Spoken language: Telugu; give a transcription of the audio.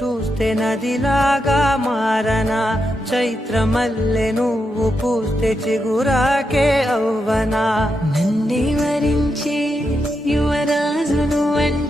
చూస్తే నదిలాగా మారనా, చైత్రమల్లె నువ్వు పూస్తే చిగురాకే అవ్వనా. నన్నే వరించే యువరాజును అంటే